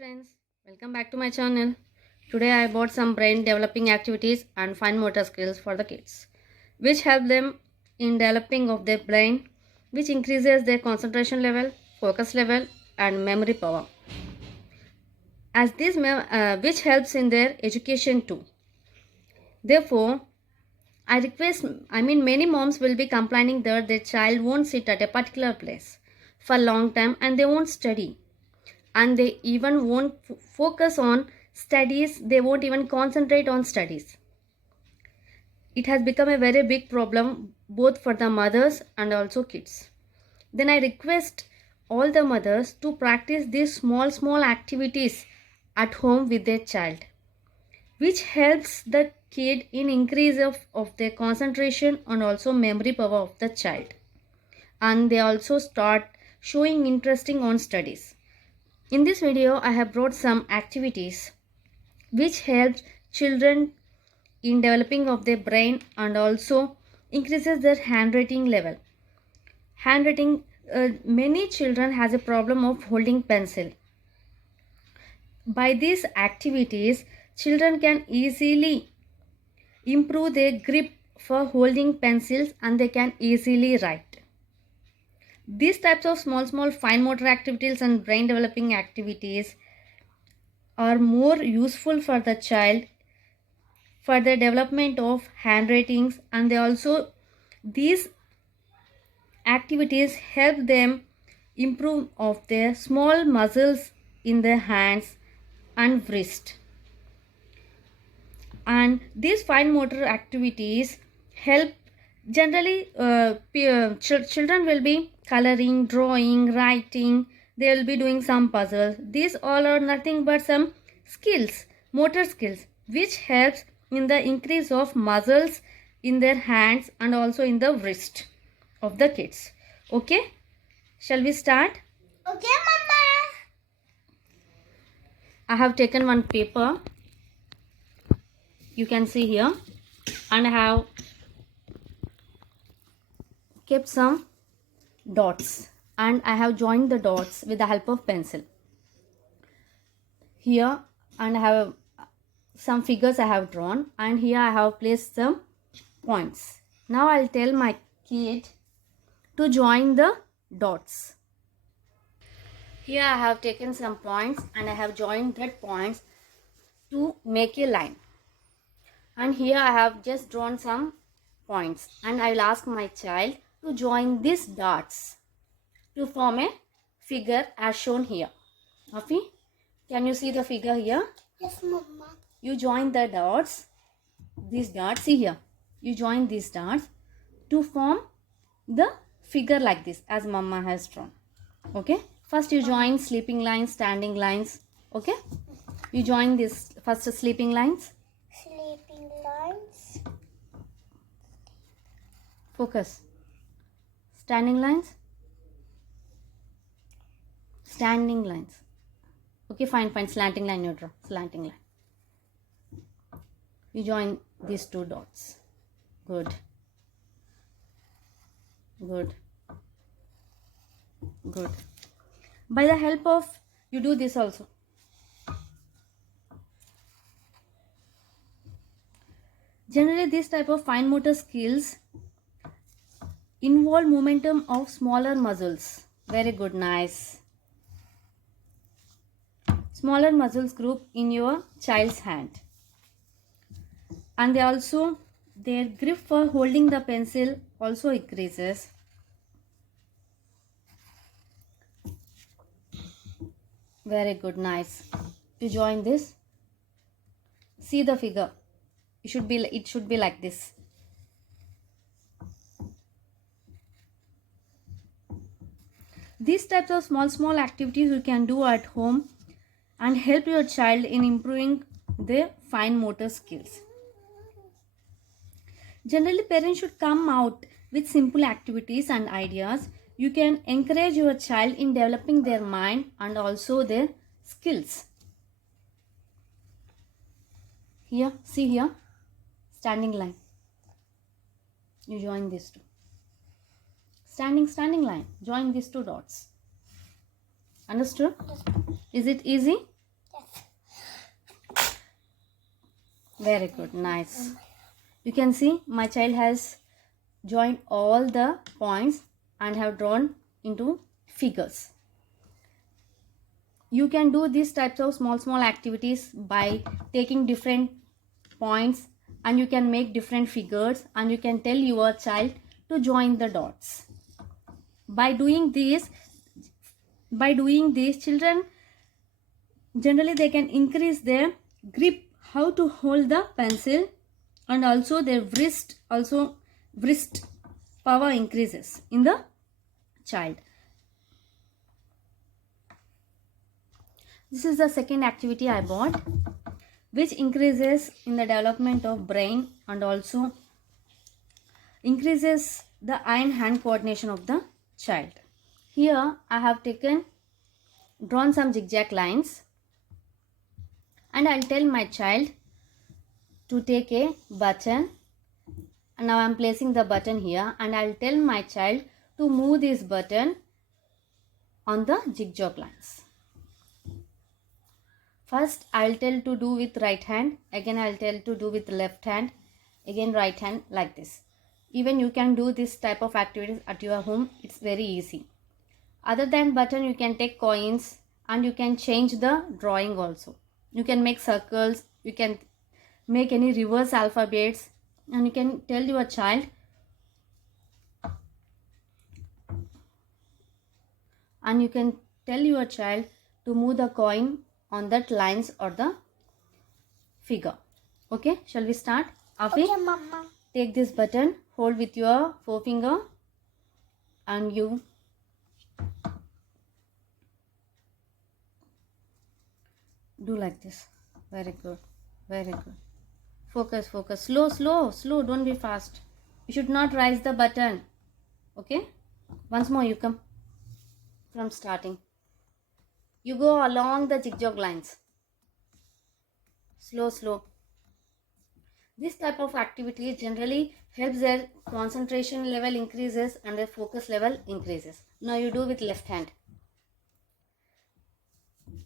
friends, welcome back to my channel. Today I bought some brain developing activities and fine motor skills for the kids, which help them in developing of their brain, which increases their concentration level, focus level and memory power, as which helps in their education too. Therefore, many moms will be complaining that their child won't sit at a particular place for a long time and they won't study, and they even won't focus on studies, they won't even concentrate on studies. It has become a very big problem both for the mothers and also kids. Then I request all the mothers to practice these small activities at home with their child, which helps the kid in increase of their concentration and also memory power of the child, and they also start showing interesting on studies. In this video, I have brought some activities which helps children in developing of their brain and also increases their handwriting level. Many children has a problem of holding pencil. By these activities, children can easily improve their grip for holding pencils and they can easily write. These types of small fine motor activities and brain developing activities are more useful for the child for the development of handwritings, and these activities help them improve of their small muscles in their hands and wrist. And these fine motor activities help generally children will be coloring, drawing, writing, they will be doing some puzzles. These all are nothing but some skills, motor skills, which helps in the increase of muscles in their hands and also in the wrist of the kids. Okay, shall we start? Okay, Mama. I have taken one paper, you can see here, and I have kept some dots and I have joined the dots with the help of pencil here, and I have some figures I have drawn, and here I have placed some points. Now I'll tell my kid to join the dots. Here I have taken some points and I have joined that points to make a line, and here I have just drawn some points, and I will ask my child to join these dots to form a figure as shown here. Afi, can you see the figure here? Yes, Mama. You join the dots, these dots, see here, you join these dots to form the figure like this as Mama has drawn. Okay, first you join sleeping lines, standing lines. Okay, you join this first sleeping lines. Sleeping lines. Focus. Standing lines. Standing lines. Okay, fine. Slanting line you draw. Slanting line. You join these two dots. Good. Good. Good. By the help of, you do this also. Generally, this type of fine motor skills involve momentum of smaller muscles. Very good, nice. Smaller muscles group in your child's hand, and their grip for holding the pencil also increases. Very good, nice. You join this. See the figure. It should be like this. These types of small activities you can do at home and help your child in improving their fine motor skills. Generally, parents should come out with simple activities and ideas. You can encourage your child in developing their mind and also their skills. Here, see here, standing line. You join these two. Standing line. Join these two dots. Understood? Is it easy? Very good. Nice. You can see my child has joined all the points and have drawn into figures. You can do these types of small activities by taking different points, and you can make different figures, and you can tell your child to join the dots. By doing this, children generally they can increase their grip, how to hold the pencil, and also their wrist power increases in the child. This is the second activity I bought, which increases in the development of brain and also increases the eye-hand coordination of the child. Here I have drawn some zigzag lines, and I'll tell my child to take a button. And now I'm placing the button here, and I'll tell my child to move this button on the zigzag lines. First I'll tell to do with right hand, again I'll tell to do with left hand, again right hand, like this. Even you can do this type of activities at your home. It's very easy. Other than button, you can take coins, and you can change the drawing also. You can make circles, you can make any reverse alphabets, and you can tell your child to move the coin on that lines or the figure. Okay, shall we start? Afi, Okay, Mama. take this button, hold with your forefinger, and you do like this. Very good, very good. Focus, focus. Slow, don't be fast. You should not raise the button. Okay, once more you come from starting. You go along the zigzag lines. Slow. This type of activity generally helps their concentration level increases and their focus level increases. Now you do with left hand.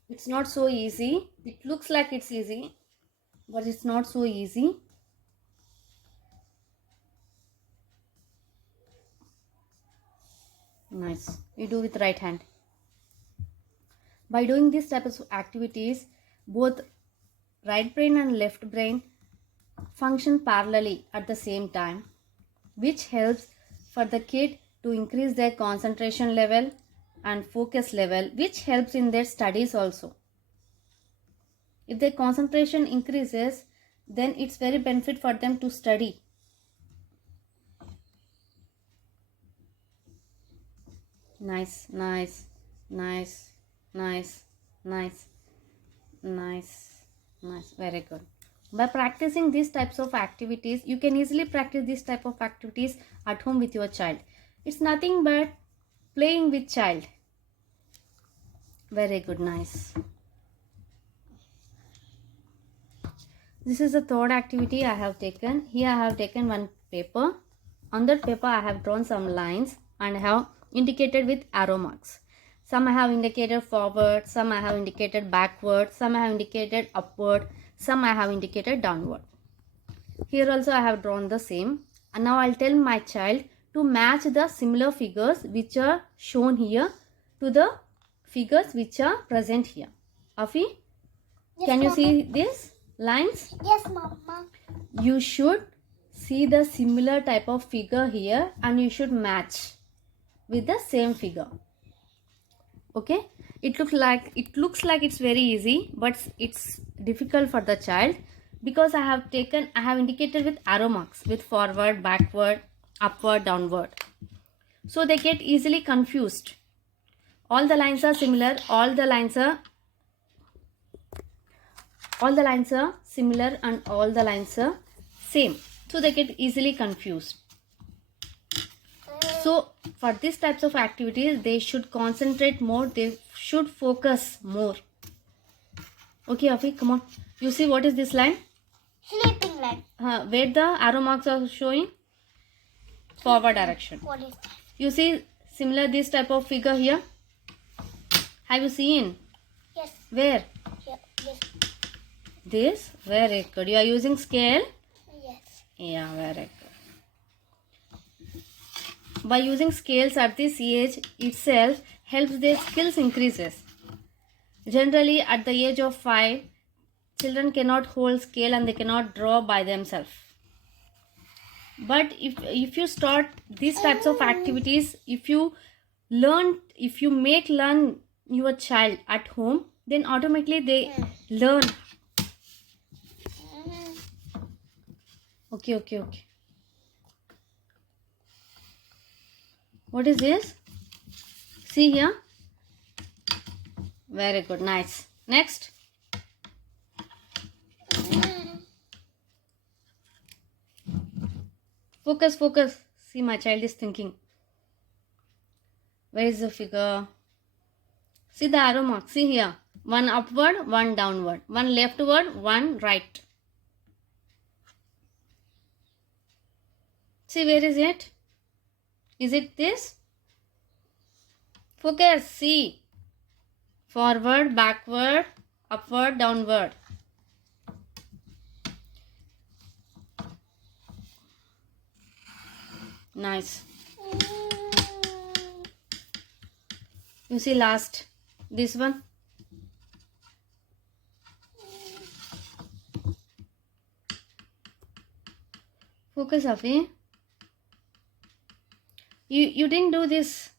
It's not so easy. It looks like it's easy, but it's not so easy. Nice. You do with right hand. By doing these types of activities, both right brain and left brain function parallelly at the same time, which helps for the kid to increase their concentration level and focus level, which helps in their studies also. If their concentration increases, then it's very benefit for them to study. Nice. Very good. By practicing these types of activities, you can easily practice this type of activities at home with your child. It's nothing but playing with child. Very good. Nice. This is the third activity I have taken. Here I have taken one paper. On that paper I have drawn some lines and have indicated with arrow marks. Some I have indicated forward, some I have indicated backward, some I have indicated upward, some I have indicated downward. Here also I have drawn the same. And now I'll tell my child to match the similar figures which are shown here to the figures which are present here. Afi, Yes, can you Mama. see these lines? Yes, Mama. You should see the similar type of figure here, and you should match with the same figure. Okay, it looks like it's very easy, but it's difficult for the child, because I have indicated with arrow marks with forward, backward, upward, downward, so they get easily confused. All the lines are similar, all the lines are similar, and all the lines are same, so they get easily confused. So for these types of activities, they should concentrate more, they should focus more. Okay, Afi, come on. You see what is this line? Sleeping line. Where the arrow marks are showing? Forward direction. What is that? You see similar this type of figure here? Have you seen? Yes. Where? Yes. this. Very good. You are using scale? Yes. Yeah, very good. By using scales at this age itself helps their skills increases. Generally, at the age of 5, children cannot hold scale and they cannot draw by themselves. But if you start these types of activities, if you learn your child at home, then automatically they learn. Okay. What is this? See here. Very good. Nice. Next. Focus. See, my child is thinking. Where is the figure? See the arrow mark. See here. One upward, one downward. One leftward, one right. See, where is it? Is it this? Focus. See. Forward, backward, upward, downward. Nice. You see last. This one. Focus, Afi. You didn't do this.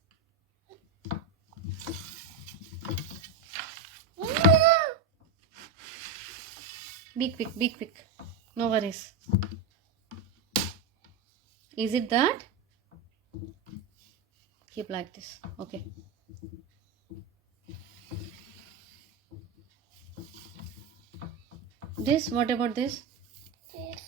Be quick. No worries. Is it that? Keep like this. Okay. This, what about this? Yes.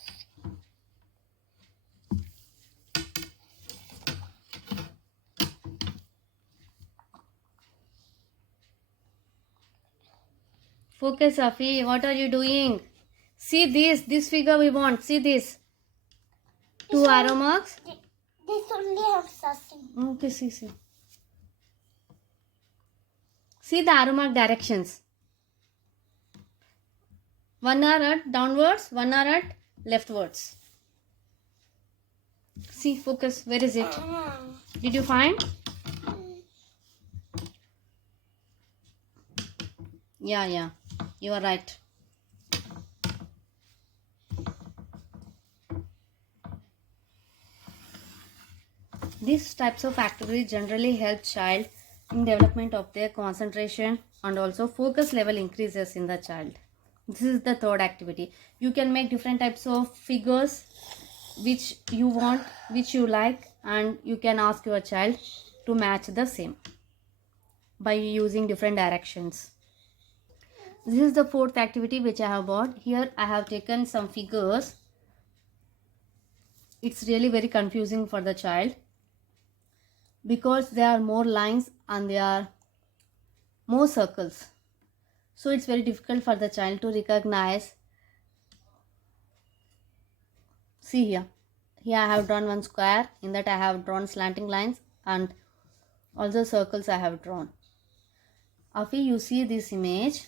Focus, Afi. What are you doing? See this figure we want. See this. 2 arrow marks. This only have something. Okay, see. See the arrow mark directions. 1 are at downwards, 1 are at leftwards. See, focus. Where is it? Did you find? Yeah. You are right. These types of activities generally help child in development of their concentration and also focus level increases in the child. This is the third activity. You can make different types of figures which you want, which you like, and you can ask your child to match the same by using different directions. This is the fourth activity which I have bought. Here I have taken some figures. It's really very confusing for the child because there are more lines and there are more circles. So it's very difficult for the child to recognize. See here. Here I have drawn one square. In that I have drawn slanting lines and also circles I have drawn. Afi, you see this image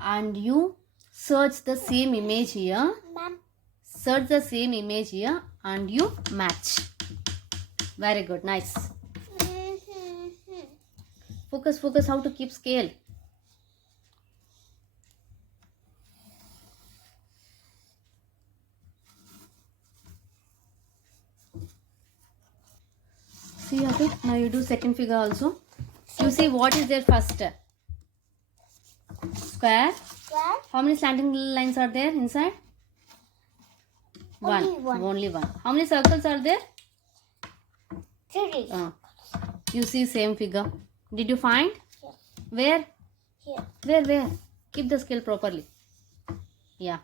and you search the same image here. Ma'am. Search the same image here and you match. Very good. Nice. Focus how to keep scale. See, Afi, now you do second figure also. You see what is there first? Square. Square. How many slanting lines are there inside? Only one. How many circles are there? 3. You see same figure. Did you find? Yes. Where? Here. Where? Keep the scale properly. Yeah.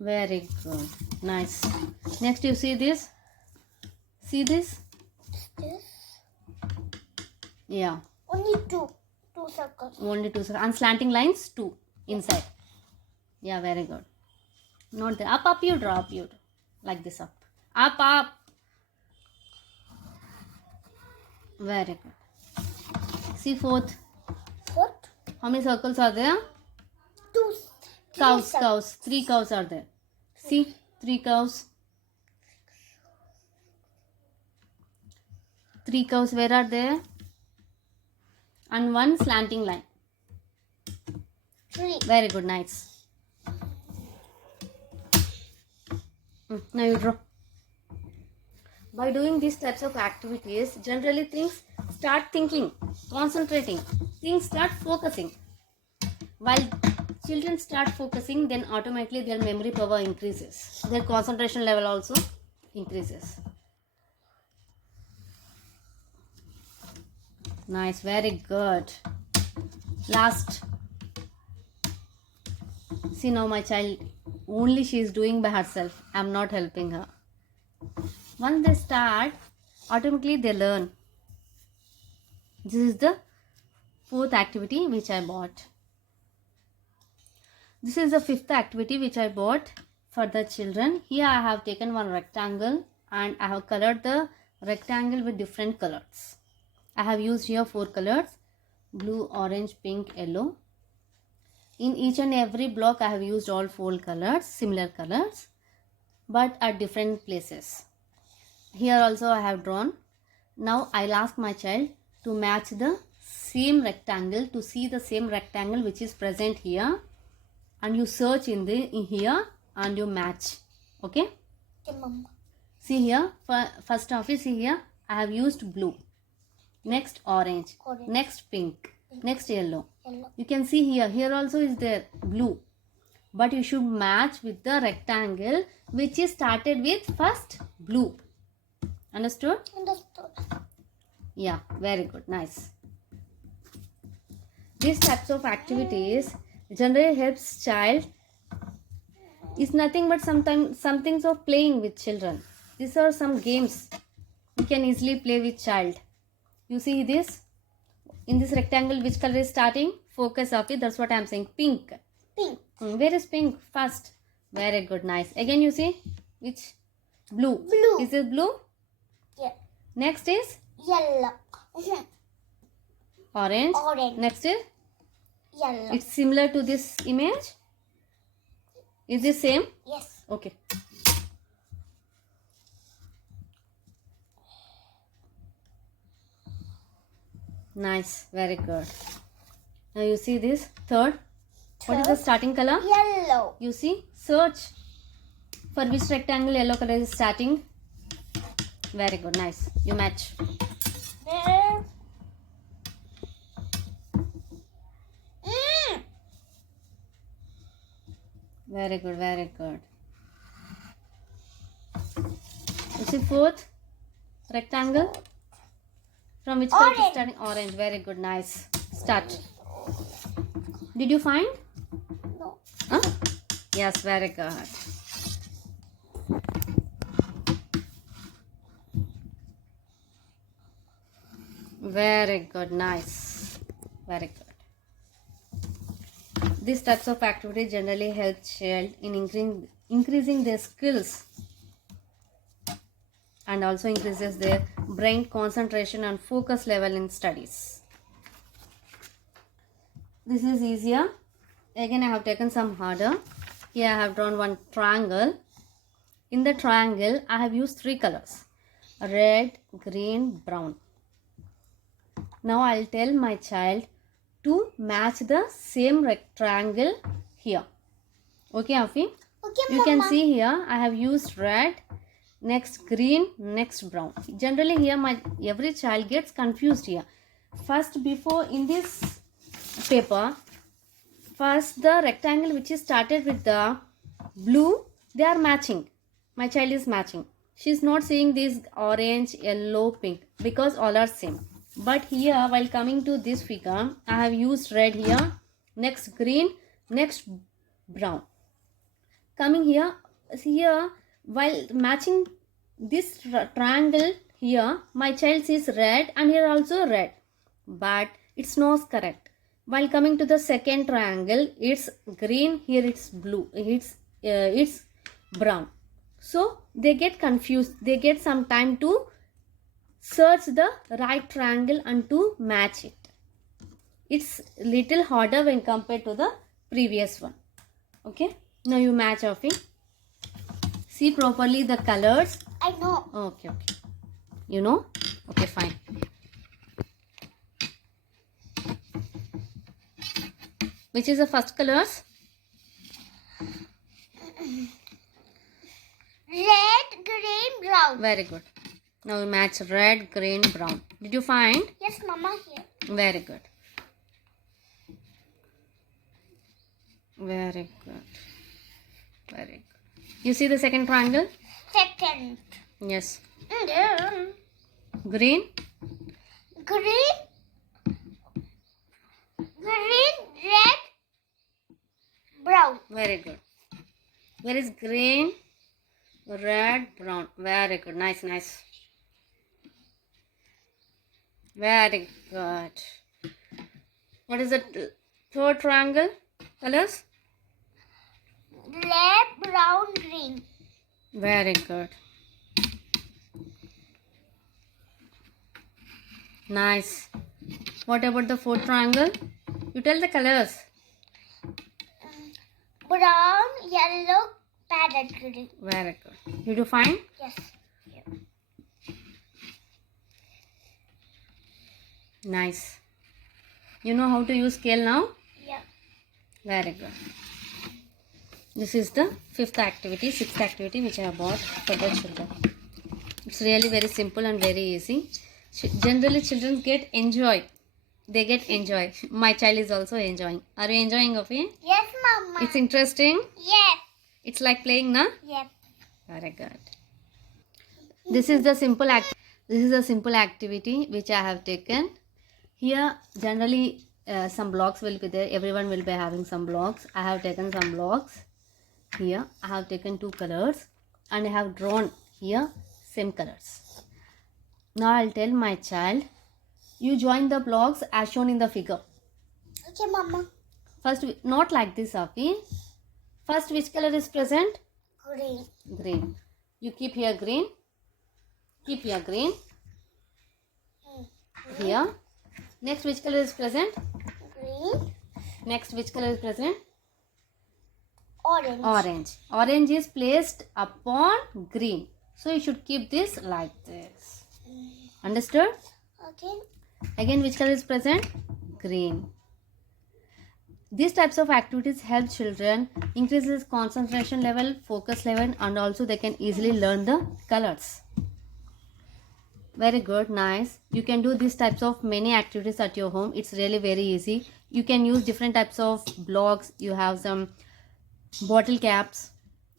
Very good. Nice. Next you see this. See this? This. Yeah. Only two circles. Only 2 circles. And slanting lines 2 inside. Yeah, very good. Not there. Up you draw. Like this up. Up. Very good. See fourth. Fourth. How many circles are there? Two. Cows. Cows. 3 cows are there. See, 3 cows. 3 cows. Where are they? And 1 slanting line. Three. Very good. Nice. Now you draw. By doing these types of activities, generally things start thinking, concentrating, things start focusing. While children start focusing, then automatically their memory power increases. Their concentration level also increases. Nice, very good. Last. See now my child, only she is doing by herself. I am not helping her. Once they start, automatically they learn. This is the 4th activity which I bought. This is the 5th activity which I bought for the children. Here I have taken one rectangle and I have colored the rectangle with different colors. I have used here 4 colors: blue, orange, pink, yellow. In each and every block I have used all 4 colors, similar colors, but at different places. Here also I have drawn. Now I'll ask my child to match the same rectangle, to see the same rectangle which is present here, and you search in here and you match. Okay? Okay, Mama. See here, first off, see here I have used blue, next orange, Orange. next pink, next yellow. Yellow. You can see here also is there blue, but you should match with the rectangle which is started with first blue. Understood? Understood. Yeah, very good, nice. These types of activities generally helps child. It's nothing but some things of playing with children. These are some games you can easily play with child. You see this? In this rectangle, which color is starting? Focus of it. That's what I am saying. Pink. Pink. Where is pink? First. Very good. Nice. Again, you see? Which? Blue. Blue. Is it blue? Yeah. Next is? Yellow. Orange. Orange. Next is? Yellow. It's similar to this image? Is this same? Yes. Okay. Nice. Very good. Now you see this? Third. What is the starting color? Yellow. You see? Search for which rectangle yellow color is starting. Very good. Nice. You match. There. Very good. Very good. You see fourth rectangle? From which color it is Orange. starting? Orange. Very good. Nice. Start. Did you find? No. Huh? Yes. Very good. Very good. Nice. Very good. These types of activities generally help child in increasing their skills and also increases their brain concentration and focus level in studies. This is easier. Again, I have taken some harder. Here I have drawn one triangle. In the triangle, I have used 3 colors: red, green, brown. Now I'll tell my child to match the same rectangle here. Okay, Afi? Okay, You Mama. can see here I have used red, next green, next brown. Generally here every child gets confused here. First, before in this paper, first the rectangle which is started with the blue, they are matching. My child is matching. She is not seeing this orange, yellow, pink because all are same. But here while coming to this figure, I have used red here, next green, next brown. Coming here, see here, while matching this triangle here, my child sees red and here also red. But it's not correct. While coming to the second triangle, it's green, here it's blue, it's brown. So they get confused. They get some time to search the right triangle and to match it. It's little harder when compared to the previous one. Okay, now you match, Afi. See properly the colors. I know. Okay, okay. You know? Okay, fine. Which is the first colors? Red, green, brown. Very good. Now we match red, green, brown. Did you find? Yes, Mama, here. Very good. Very good. Very good. You see the second triangle? Second. Yes. And then Green. green, red, brown. Very good. Where is green, red, brown? Very good. Nice, nice. Very good. What is the third triangle? Colors? Red, brown, green. Very good. Nice. What about the fourth triangle? You tell the colors. Brown, yellow, parrot green. Very good. Did you find? Yes. Nice. You know how to use scale now? Yeah. Very good. This is the sixth activity which I have bought for the children. It's really very simple and very easy. Generally children get enjoy. They get enjoy. My child is also enjoying. Are you enjoying of it? Yes, Mama. It's interesting. Yes. It's like playing, na? Yes. Very good. This is the simple activity which I have taken. Here generally some blocks will be there. Everyone will be having some blocks. I have taken some blocks. Here I have taken two colors and I have drawn here same colors. Now I'll tell my child, you join the blocks as shown in the figure. Okay, Mama. First, not like this, Afi. First, which color is present? Green. Green. You keep here green. Keep here green. Here. Next, which color is present? Green. Next, which color is present? Orange. Orange. Orange is placed upon green. So, you should keep this like this. Understood? Okay. Again, which color is present? Green. These types of activities help children increases concentration level, focus level, and also they can easily learn the colors. Very good, nice. You can do these types of many activities at your home. It's really very easy. You can use different types of blocks. You have some bottle caps,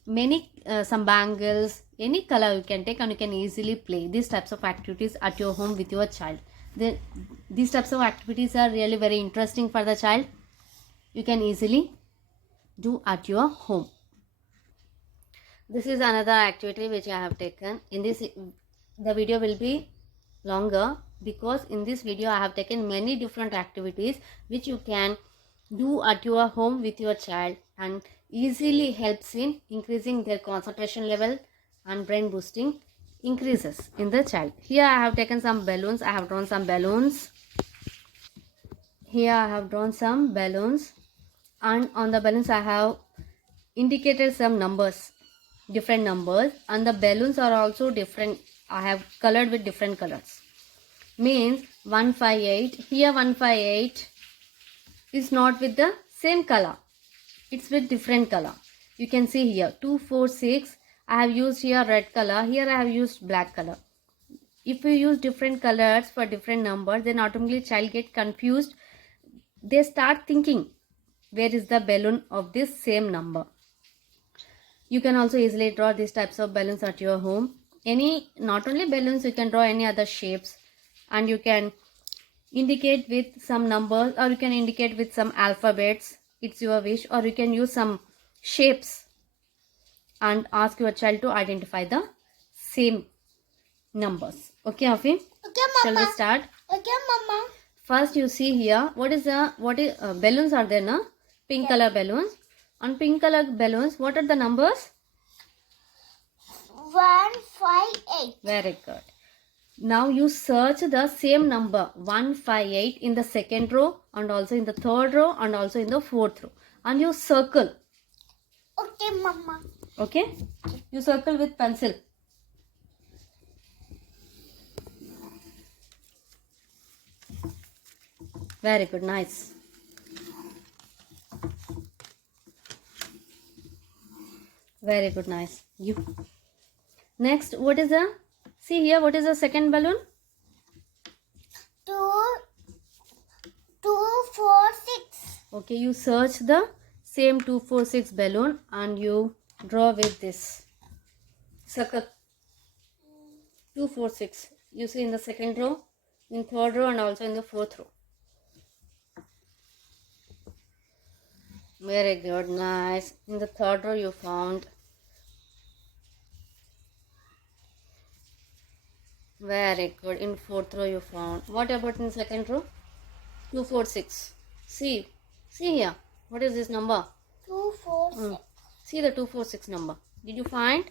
many some bangles, any color you can take and you can easily play these types of activities at your home with your child. These types of activities are really very interesting for the child. You can easily do at your home. This is another activity which I have taken. In this, the video will be longer because in this video I have taken many different activities which you can do at your home with your child and easily helps in increasing their concentration level and brain boosting increases in the child. Here I have taken some balloons. I have drawn some balloons. Here I have drawn some balloons. And on the balloons I have indicated some numbers, different numbers, and the balloons are also different. I have colored with different colors. Means 158. Here 158 is not with the same color. It's with different color. You can see here 246. I have used here red color. Here I have used black color. If you use different colors for different numbers, then automatically child get confused. They start thinking, where is the balloon of this same number? You can also easily draw these types of balloons at your home. Not only balloons, you can draw any other shapes and you can indicate with some numbers or you can indicate with some alphabets. It's your wish, or you can use some shapes and ask your child to identify the same numbers. Okay, Afi? Okay, Shall Mama. we start? Okay, Mama. First, you see here what is balloons are there, na? Pink color balloons. On pink color balloons, what are the numbers? 158. Very good. Now you search the same number 158 in the second row and also in the third row and also in the fourth row. And you circle. Okay, Mama. Okay? You circle with pencil. Very good. Nice. Very good. Nice. You. Next, what is the... See here, what is the second balloon? 2, 2, 4, 6. Okay, you search the same 246 balloon and you draw with this. Circle. 246. You see in the second row, in third row and also in the fourth row. Very good. Nice. In the third row you found. Very good. In fourth row you found. What about in second row? 246. See here. What is this number? 2, 4, 6. See the 246 number. Did you find?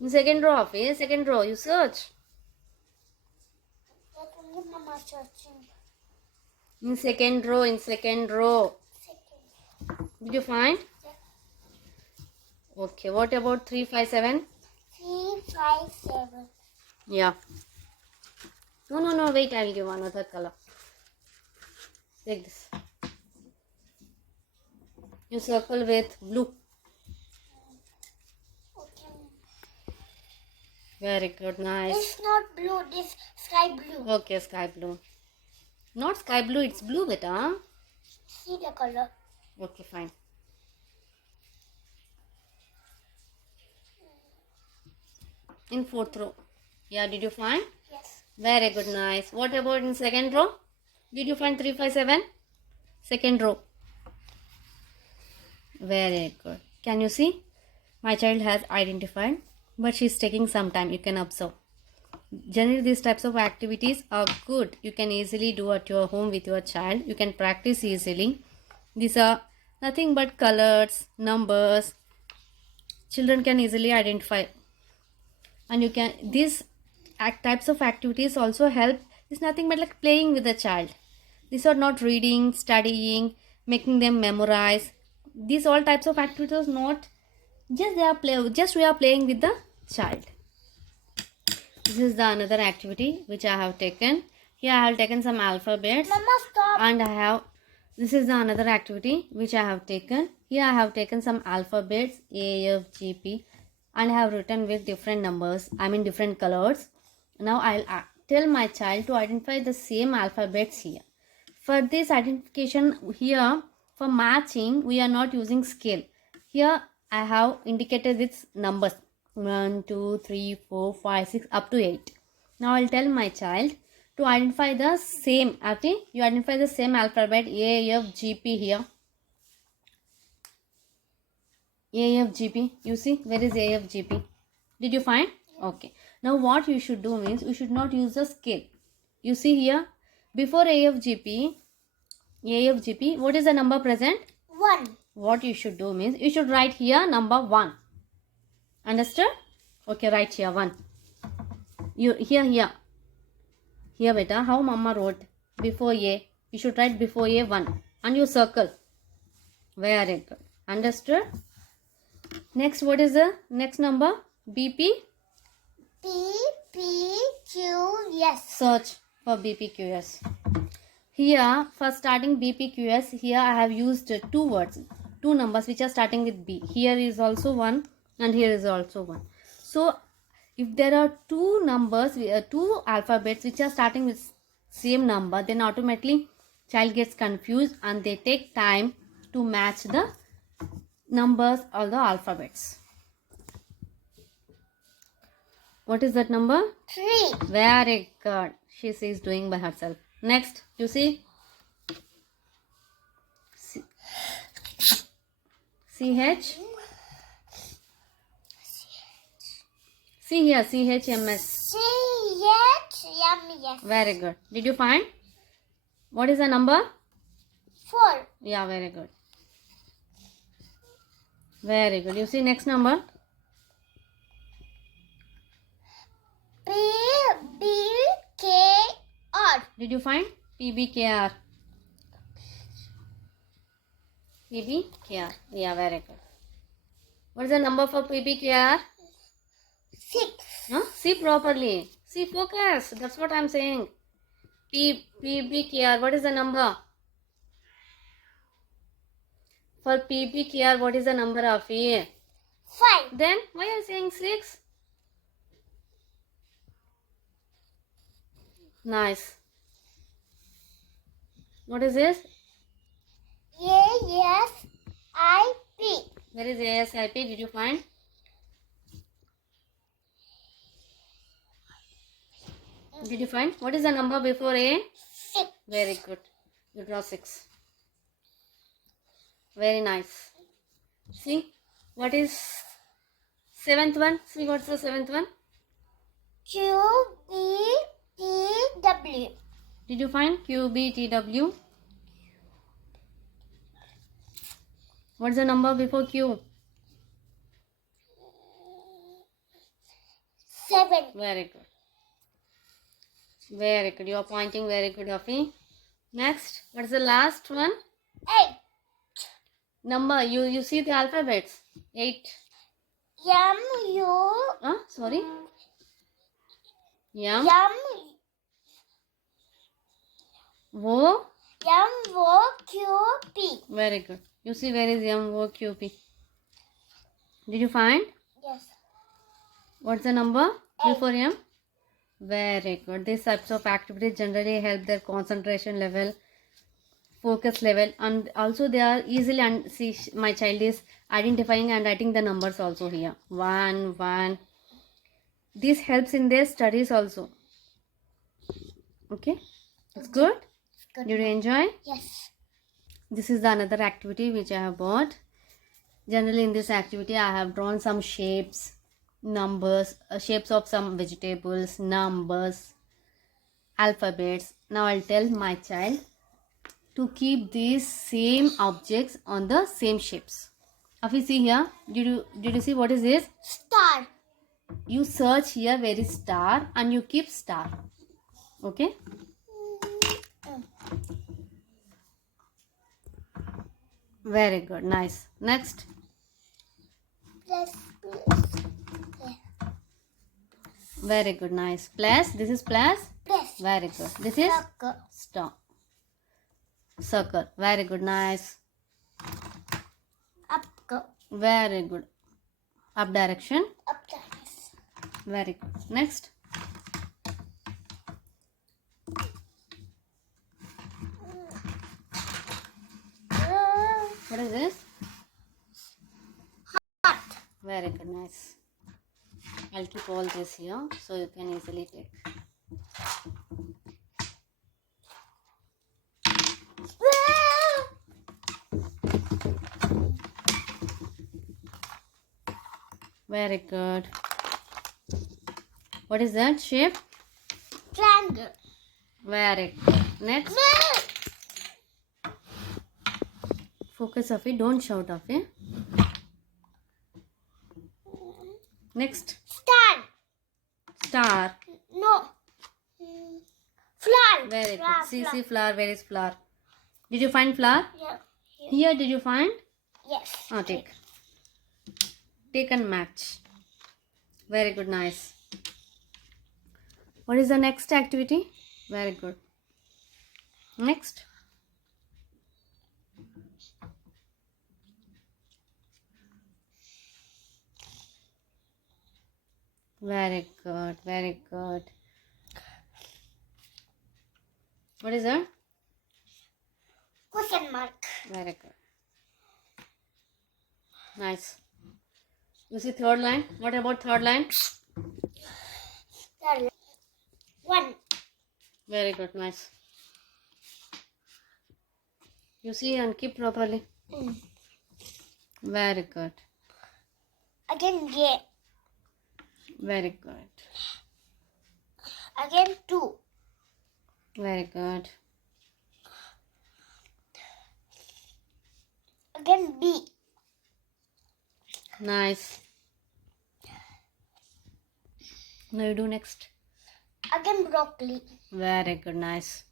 In second row of it, second row, you search. That only Mama searching. In second row, Second. Did you find? Okay, what about 357? 3, 5, 7. Yeah. No, wait, I will give another color. Take this. You circle with blue. Okay. Very good, nice. It's not blue, this sky blue. Okay, sky blue. Not sky blue, it's blue, beta. See the color. Okay, fine. In fourth row. Yeah, did you find? Yes. Very good, nice. What about in second row? Did you find 357? Second row. Very good. Can you see? My child has identified, but she's taking some time. You can observe. Generally, these types of activities are good. You can easily do at your home with your child. You can practice easily. These are nothing but colors, numbers. Children can easily identify. And you can, these types of activities also help. It's nothing but like playing with the child. These are not reading, studying, making them memorize. These all types of activities not just we are playing with the child. This is the another activity which I have taken. Here I have taken some alphabets. Mama, stop. And this is the another activity which I have taken. Here I have taken some alphabets A, F, G, P, and I have written with different numbers. Different colors. Now I'll tell my child to identify the same alphabets here. For this identification here, for matching, we are not using scale. Here I have indicated with numbers 1, 2, 3, 4, 5, 6 up to 8. Now I'll tell my child to identify the same. Okay, you identify the same alphabet A, F, G, P here. A, F, G, P. You see where is A, F, G, P? Did you find? Okay. Now what you should do means you should not use the scale. You see here before A, F, G, P, what is the number present? 1. What you should do means you should write here number 1. Understood? Okay, write here 1. You here beta, how mama wrote before A? You should write before A 1 and you circle. Very good. Understood? Next, what is the next number? BP? P, P, Q, S. Search for BPQS. Here, for starting BPQS, here I have used two words, two numbers which are starting with B. Here is also 1 and here is also 1. So, if there are two numbers, two alphabets which are starting with same number, then automatically child gets confused and they take time to match the numbers or the alphabets. What is that number? 3. Very good. She is doing by herself. Next, you see? CH. See here, CHMS. C, H, M, S. Very good. Did you find? What is the number? 4. Yeah, very good. Very good. You see next number? P B K R. Did you find PBKR? PBKR. Yeah, very good. What is the number for PBKR? 6. Huh? See properly. See, focus. That's what I'm saying. PBKR. What is the number? For PBKR, what is the number, Afi? 5. Then why are you saying 6? Nice. What is this? ASIP. Where is ASIP? Did you find? Did you find? What is the number before A? 6. Very good. You draw 6. Very nice. See? What is 7th one? See what's the 7th one? Q B T W. Did you find QBTW? What's the number before Q? 7. Very good. Very good. You are pointing very good, Afi. Next, what's the last one? 8. Number. You see the alphabets. 8. M U Sorry. Yum. M Wo. M O Q P. Very good. You see where is MOQP? Did you find? Yes. What's the number 8. before M? Very good. These types of activities generally help their concentration level, focus level, and also they are easily, see my child is identifying and writing the numbers also here. 1, 1. This helps in their studies also. Okay? It's good? Good. Did you enjoy? Yes. This is the another activity which I have bought. Generally in this activity I have drawn some shapes, numbers, shapes of some vegetables, numbers, alphabets. Now I'll tell my child to keep these same objects on the same shapes. Afi, see here. Did you see what is this? Star. You search here where is star and you keep star. Okay? Very good. Nice. Next. Plus. Very good. Nice. Plus. This is plus. Plus. Very good. This is Circle. star. Circle. Very good. Nice. Up. Go. Very good. Up direction. Up. Yes. Very good. Next. What is this? Heart. Very good. Nice. I'll keep all this here so you can easily take. Very good. What is that shape? Triangle. Very good. Next. Focus, Afi. Don't shout, Afi. Next. Star. Star. No. Flower. Very Flower, good. See, flower. see flower. Where is flower? Did you find flower? Yeah. Here, did you find? Yes. Take. Take and match. Very good. Nice. What is the next activity? Very good. Next. Very good. Very good. What is that? Question mark. Very good. Nice. You see third line? What about third line? Third. 1. Very good. Nice. You see and keep properly. Very good. Again A. Very good. Again 2. Very good. Again B. Nice. Now you do next. Again broccoli. Very good. Nice.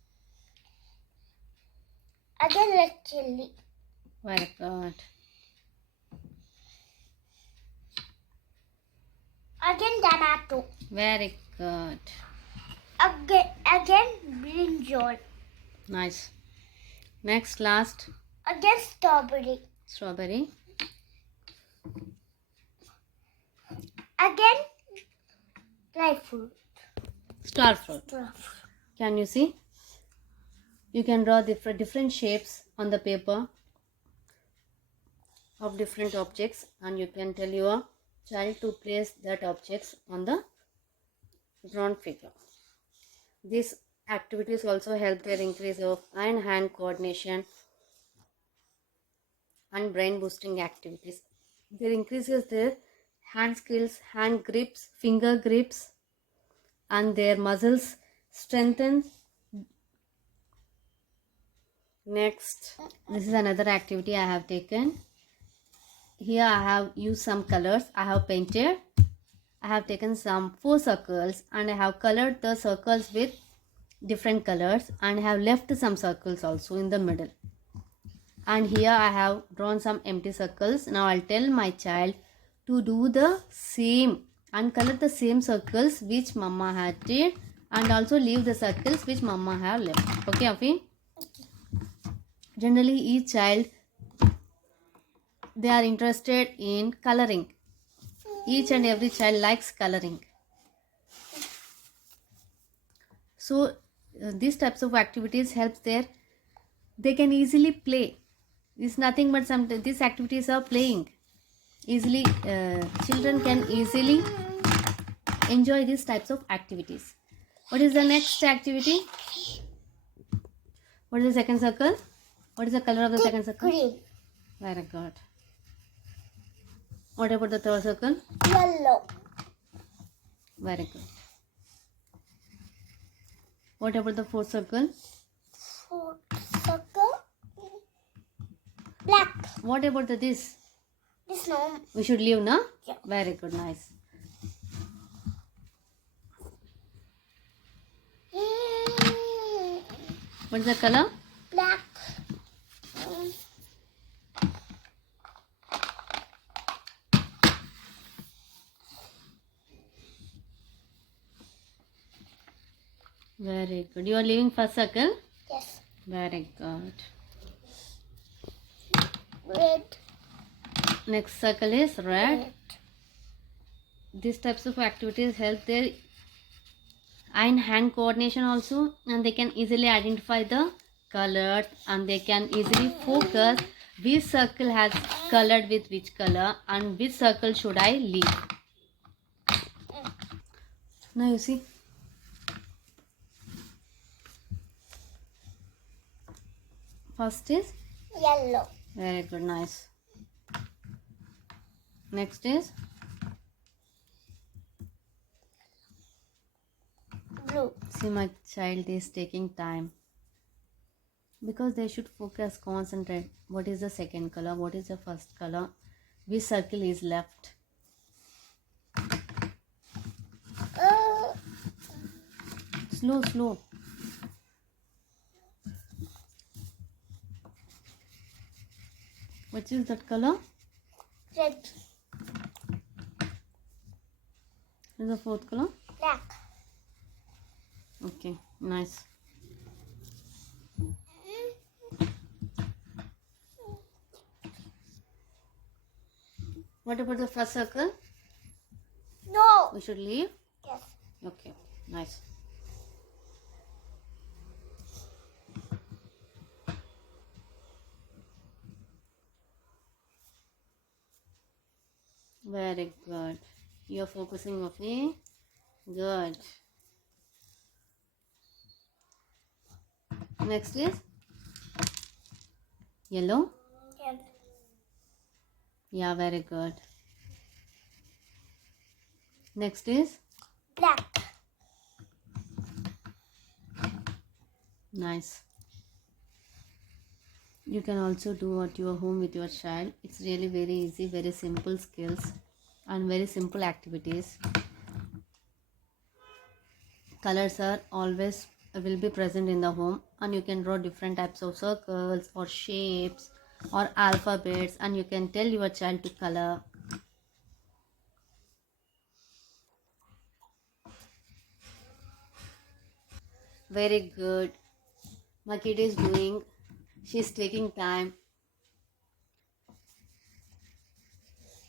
Again red chili. Very good. Again tomato. Very good. Again brinjal. Nice. Next, last. Again strawberry. Strawberry. Again dry fruit. Star fruit. Can you see? You can draw different shapes on the paper of different objects, and you can tell your child to place that objects on the drawn figure. These activities also help their increase of eye and hand coordination and brain boosting activities. There increases their hand skills, hand grips, finger grips, and their muscles strengthen. Next, this is another activity I have taken. Here I have used some colors. I have painted. I have taken some 4 circles and I have colored the circles with different colors, and I have left some circles also in the middle. And here I have drawn some empty circles. Now I'll tell my child to do the same and color the same circles which Mama had did, and also leave the circles which Mama have left. Okay, Afi? Generally, each child, they are interested in coloring. Each and every child likes coloring. So these types of activities helps they can easily play. It's nothing but these activities are playing. Easily, children can easily enjoy these types of activities. What is the next activity? What is the second circle? What is the color of the second circle? Green. Very good. What about the third circle? Yellow. Very good. What about the fourth circle? Fourth circle. Black. What about this? This no. We should leave, na? Yeah. Very good, nice. What is the color? Black. Very good. You are leaving first circle? Yes. Very good. Red. Next circle is red. These types of activities help their eye and hand coordination also, and they can easily identify the colors, and they can easily focus which circle has colored with which color and which circle should I leave. Now you see. First is Yellow. very good, nice. Next is Blue. see, my child is taking time because they should focus, concentrate. What is the second color? What is the first color? Which circle is left? Slow. Which is that color? Red. Is the fourth color? Black. Okay, nice. What about the first circle? No. We should leave? Yes. Okay, nice. Very good. You're focusing on me. Good. Next is yellow. Yes. Yeah, very good. Next is Black. nice. You can also do at your home with your child. It's really very easy, very simple skills and very simple activities. Colors are always will be present in the home, and you can draw different types of circles or shapes or alphabets, and you can tell your child to color. Very good. My kid is doing, she's taking time.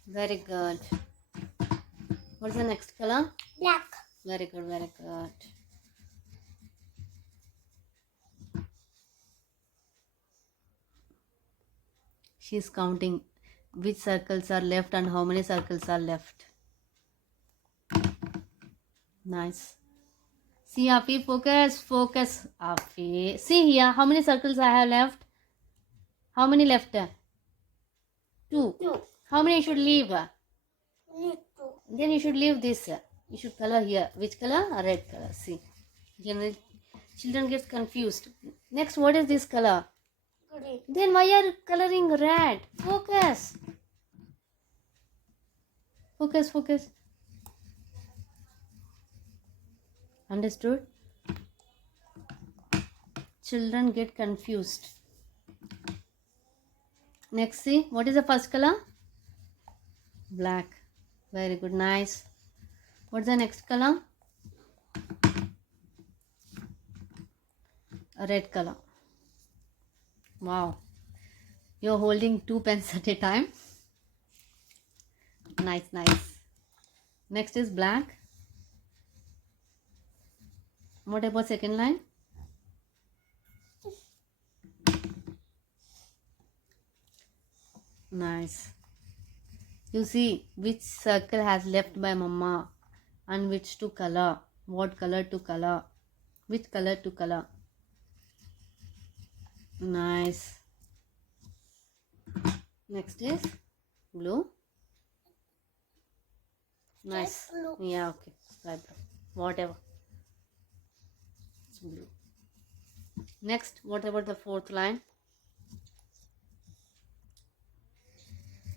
Very good. What's the next color? Black. Very good, very good. She's counting which circles are left and how many circles are left. Nice. See, Afi, focus, focus. Afi. See here, how many circles I have left? How many left? Two. Two. How many you should leave? Need two. Then you should leave this. You should color here. Which color? A red color. See. Generally, children get confused. Next, what is this color? Green. Then why are you coloring red? Focus. Focus, focus. Understood? Children get confused. Next, see, what is the first color? Black. Very good, nice. What's the next color? A red color. Wow. You're holding 2 pens at a time. Nice, nice. Next is black. What about second line? Nice. You see which circle has left by mama and which to color. What color to color. Which color to color. Nice. Next is blue. Nice. Blue. Yeah, okay. Sky blue. Whatever. It's blue. Next, what about the fourth line?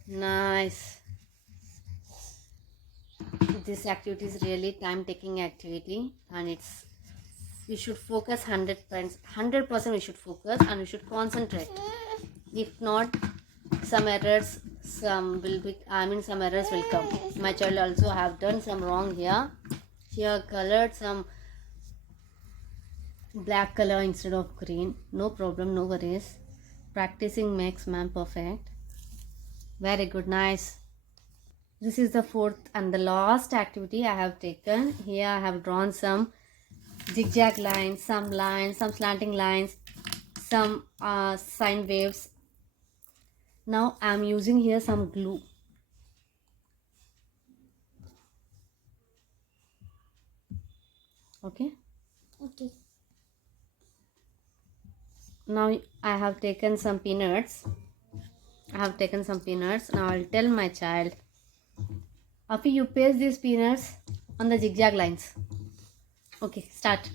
Nice. This activity is really time-taking activity, and we should focus 100%. We should focus and we should concentrate. If not, some errors will come. My child also have done some wrong here. She have colored some black color instead of green. No problem, no worries. Practicing makes man perfect. Very good, nice. This is the fourth and the last activity I have taken. Here I have drawn some zigzag lines, some slanting lines, some sine waves. Now I am using here some glue. Okay. Okay. Now I have taken some peanuts. Now I'll tell my child, Afi, you paste these peanuts on the zigzag lines. Okay, start.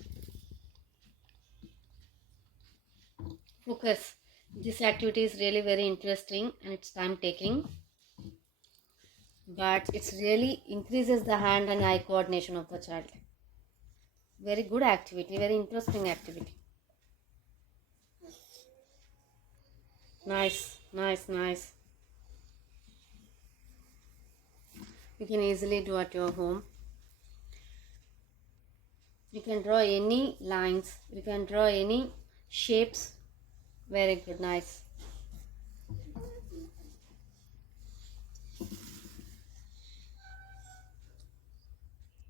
Focus. This activity is really very interesting and it's time taking. But it really increases the hand and eye coordination of the child. Very good activity, very interesting activity. Nice, nice, nice. You can easily do at your home. You can draw any lines, you can draw any shapes. Very good, nice.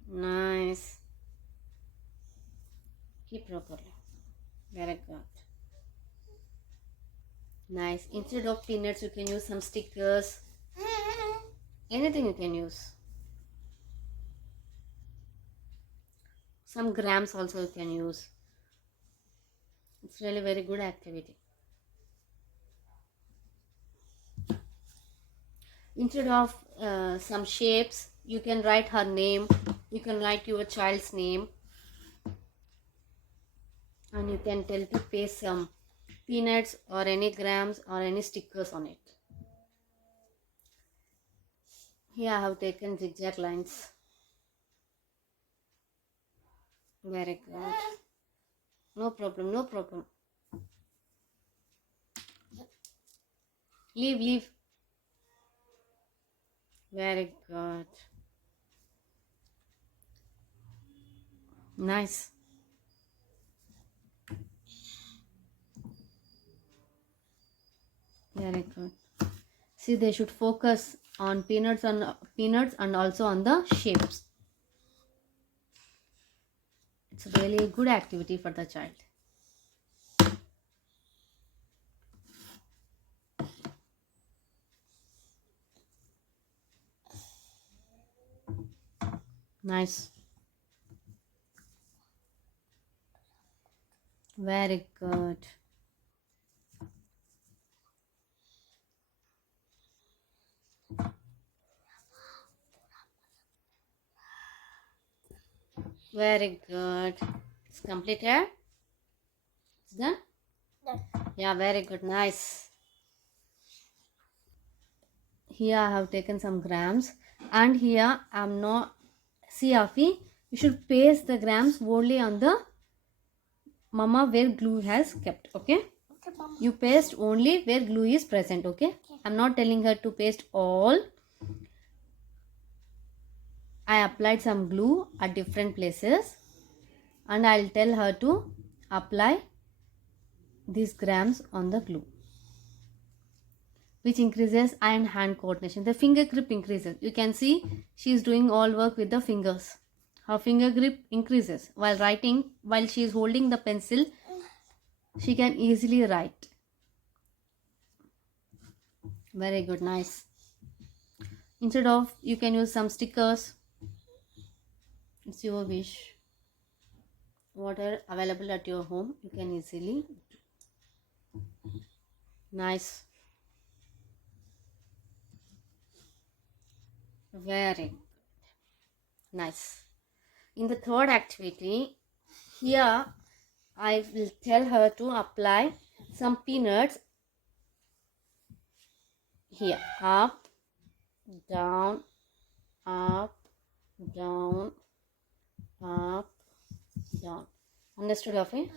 Nice. Keep properly. Very good. Nice. Instead of peanuts, you can use some stickers. Anything you can use. Some grams also you can use. It's really very good activity. Instead of some shapes, you can write her name. You can write your child's name. And you can tell to paste some peanuts or any grams or any stickers on it. Here I have taken zigzag lines. Very good. No problem, no problem. Leave, leave. Very good. Nice. Very good. See, they should focus on peanuts and also on the shapes. It's really a good activity for the child. Nice. Very good. Very good. It's completed. It's done. Done. Yeah, very good. Nice. Here I have taken some grams, and here I'm not. See, Afi, you should paste the grams only on the mama where glue has kept. Okay. Okay, Mama. You paste only where glue is present. Okay. I'm not telling her to paste all. I applied some glue at different places, and I'll tell her to apply these grams on the glue, which increases eye and hand coordination. The finger grip increases. You can see she is doing all work with the fingers. Her finger grip increases while writing. While she is holding the pencil, she can easily write. Very good. Nice. Instead of, you can use some stickers. It's your wish. Whatever available at your home, you can easily do. Nice. Very good. Nice. In the third activity, here I will tell her to apply some peanuts here. Up, down, up, down, up, down. Understood, Afi?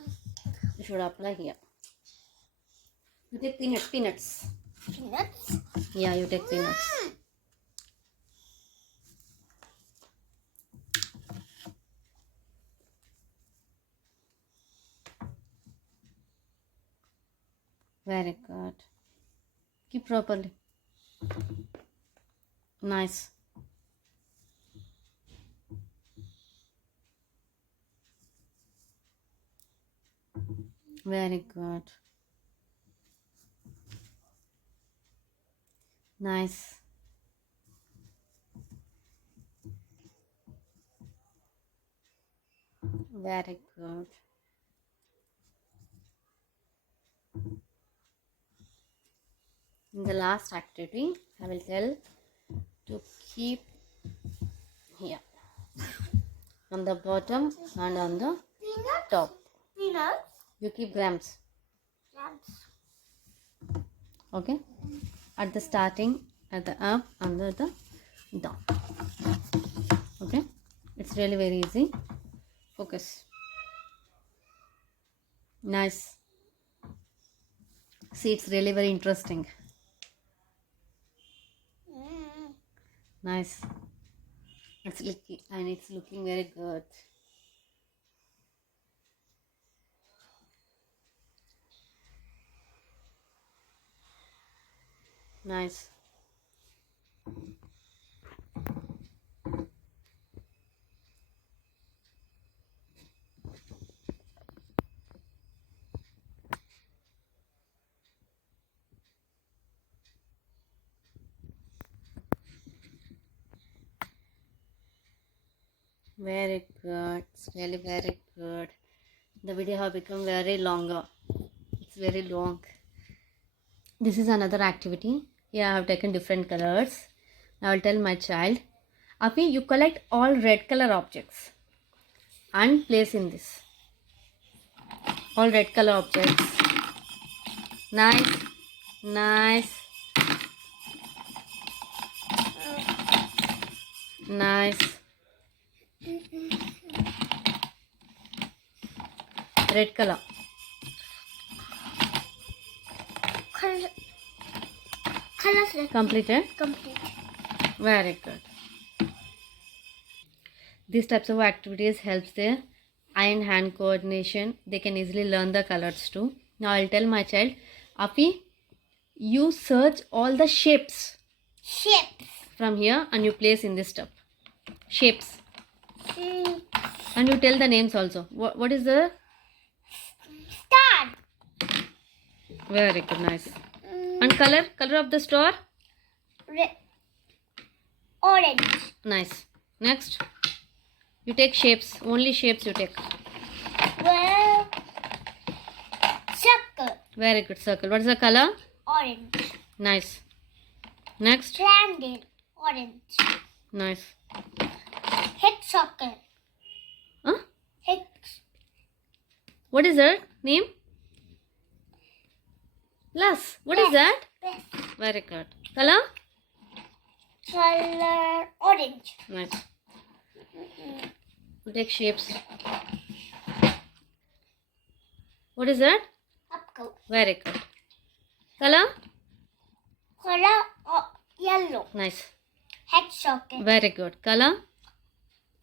You should apply here. You take peanuts. Peanuts. Yeah, you take peanuts. Very good. Keep properly. Nice. Very good. Nice. Very good. In the last activity, I will tell to keep here on the bottom and on the Peanuts. top. Peanuts. You keep grams. Grams. Okay, at the starting, at the up, under the down. Okay, it's really very easy. Focus. Nice. See, it's really very interesting. Nice. It's looking very good. Nice. Very good. It's really very good. The video have become very longer. It's very long. This is another activity. Here I have taken different colors. Now I'll tell my child, Afi, you collect all red color objects and place in this. All red color objects. Nice. Nice. Nice. red color. Color. Color select. Completed. Complete. Very good. These types of activities helps their eye and hand coordination. They can easily learn the colors too. Now I'll tell my child, Afi, you search all the shapes Shapes. from here and you place in this tub. Shapes. Mm, And you tell the names also. What is the... Star. Very good, nice. Mm, And color? Color of the star? red. Orange. Nice. Next. You take shapes. Only shapes you take. Well, circle. Very good, circle. What is the color? Orange. Nice. Next. Triangle. Orange. Nice. Hexagon. Huh? Hex. What is that name? Las. What is that? Yes. Very good. Color? Color orange. Nice. You take shapes. What is that? Apple. Very good. Color? Color yellow. Nice. Hexagon. Very good. Color?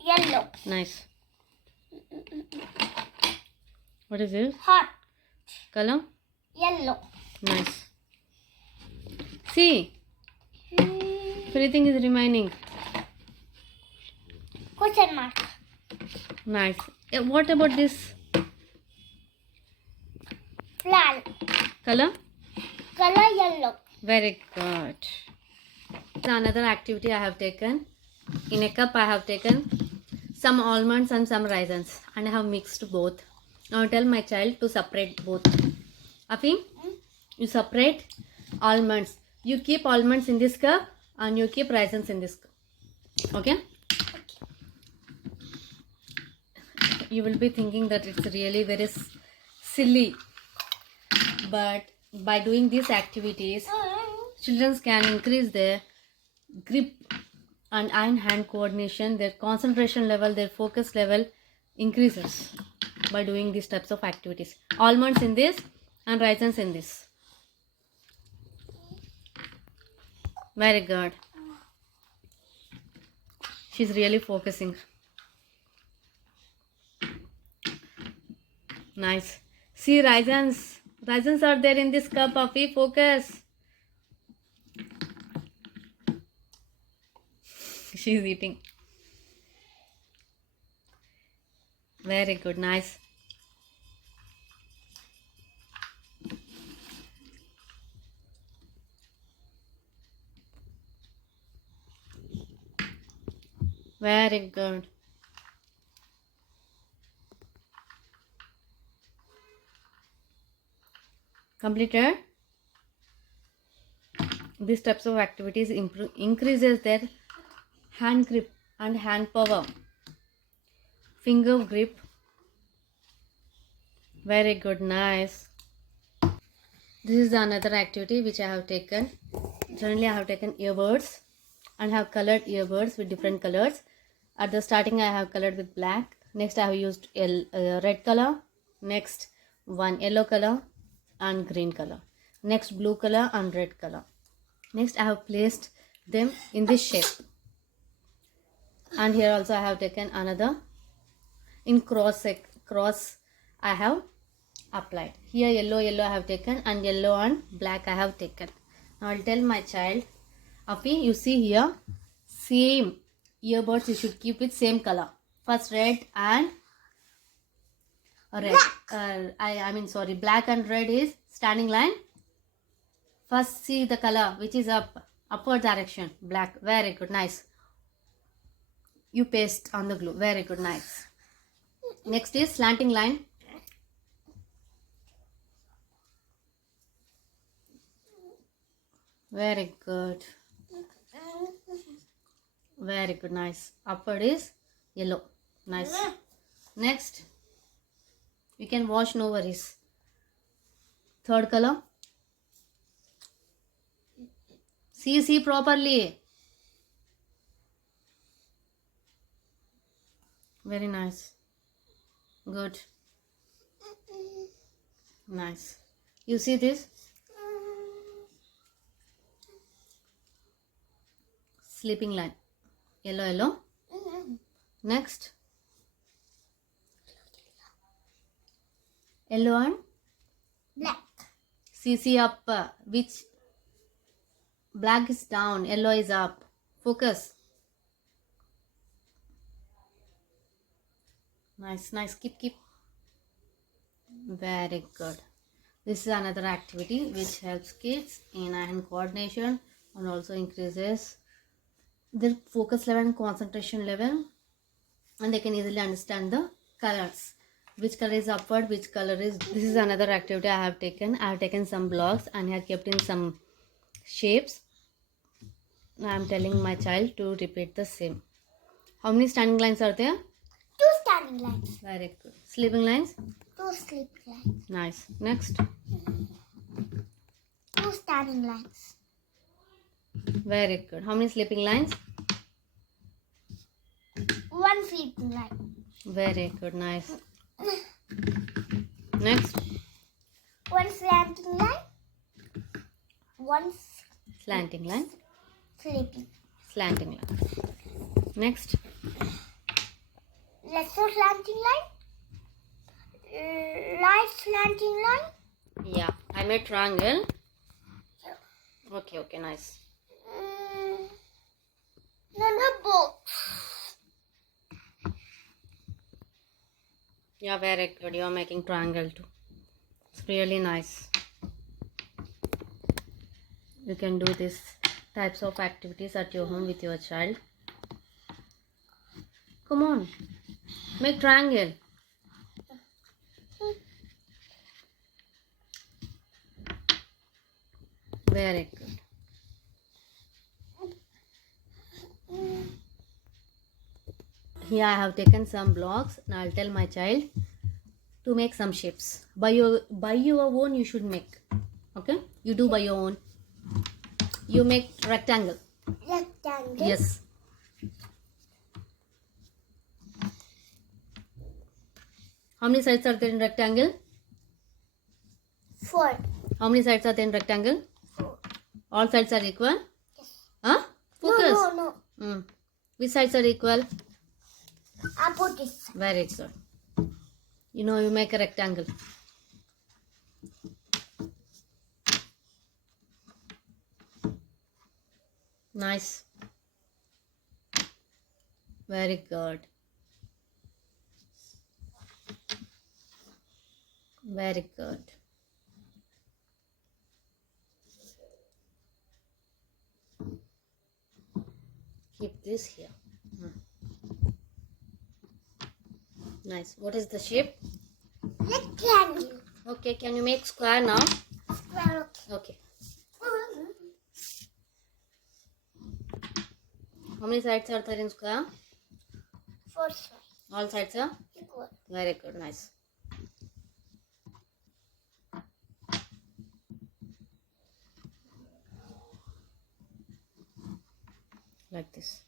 Yellow. Nice. What is this? Heart. Color? Yellow. Nice. See, Hmm, everything is remaining. question mark. Nice. What about this? Flower. Color? Color yellow. Very good. Another activity I have taken. In a cup I have taken some almonds and some raisins and I have mixed both. Now tell my child to separate both. Afi, you separate almonds. You keep almonds in this cup and you keep raisins in this cup. Okay? You will be thinking that it's really very silly. But by doing these activities, children can increase their grip and eye and hand coordination, their concentration level, their focus level increases by doing these types of activities. Almonds in this and raisins in this. Very good. She's really focusing. Nice. See, raisins. Raisins are there in this cup, Afi. Focus. She's eating. Very good. Nice. Very good. Completed. These types of activities increases their hand grip and hand power, finger grip. Very good, nice. This is another activity which I have taken. Generally I have taken earbuds and have colored earbuds with different colors. At the starting I have colored with black. Next I have used red color. Next one yellow color and green color. Next blue color and red color. Next I have placed them in this shape. And here also I have taken another in cross I have applied. Here yellow I have taken and yellow and black I have taken. Now I'll tell my child, Afi, you see here, same earbuds you should keep with same color. First red and red. Black and red is standing line. First see the color which is upward direction, black. Very good, nice. You paste on the glue. Very good, nice. Next is slanting line. Very good. Very good, nice. Upward is yellow. Nice. Next, you can wash, no worries. Third color. See properly. Very nice. Good. Nice. You see this? Sleeping line. Yellow, yellow. Next. Yellow and Black. CC up. Which black is down, yellow is up. Focus. Nice, nice. Keep. Very good. This is another activity which helps kids in hand coordination and also increases their focus level and concentration level, and they can easily understand the colors. Which color is upward, which color is... This is another activity I have taken. I have taken some blocks and I have kept in some shapes. I am telling my child to repeat the same. How many standing lines are there? 2 standing lines. Very good. Sleeping lines? 2 sleeping lines. Nice. Next. 2 standing lines. Very good. How many sleeping lines? 1 sleeping line. Very good. Nice. Next. 1 slanting line. 1 Slanting line. sleeping. Slanting line. Next. Lesser slanting line. Light slanting line. Yeah. I made triangle. Okay. Nice. Another box. Yeah, very good. You are making triangle too. It's really nice. You can do these types of activities at your home with your child. Come on. Make triangle. Very good. Here I have taken some blocks and I'll tell my child to make some shapes. By your own you should make. Okay? You do by your own. You make rectangle. Rectangle. Yes. How many sides are there in rectangle? 4. How many sides are there in rectangle? 4. All sides are equal? Yes. Huh? Focus. No. Which sides are equal? Opposites. Very good. You know, you make a rectangle. Nice. Very good. Very good. Keep this here. Nice. What is the shape? Rectangle. Okay, can you make square now? Square. Okay. How many sides are there in square? 4 sides. All sides are? Equal. Very good. Nice. Like this.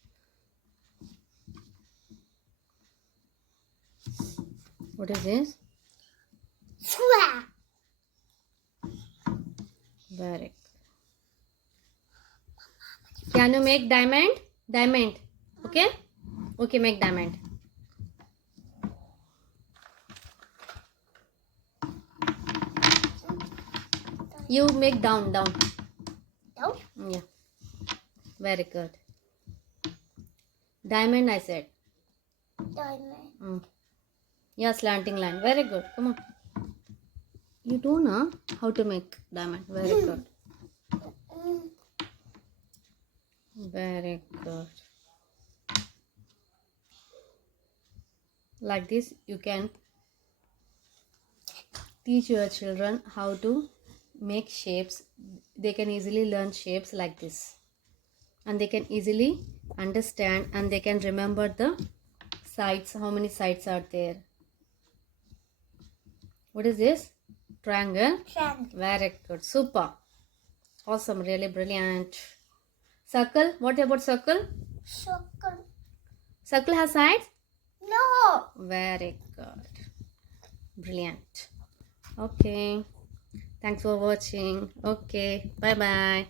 What is this? Square. Very good. Can you make diamond? Diamond. Okay? Okay, make diamond. You make down. Down. Yeah. Very good. Diamond, I said. Diamond. Yeah, slanting line. Very good. Come on. You do know how to make diamond. Very good. Very good. Like this, you can teach your children how to make shapes. They can easily learn shapes like this. And they can easily understand and they can remember the sides. How many sides are there? What is this? Triangle? Triangle. Very good. Super. Awesome. Really brilliant. Circle? What about circle? Circle. Circle has sides? No. Very good. Brilliant. Okay. Thanks for watching. Okay. Bye bye.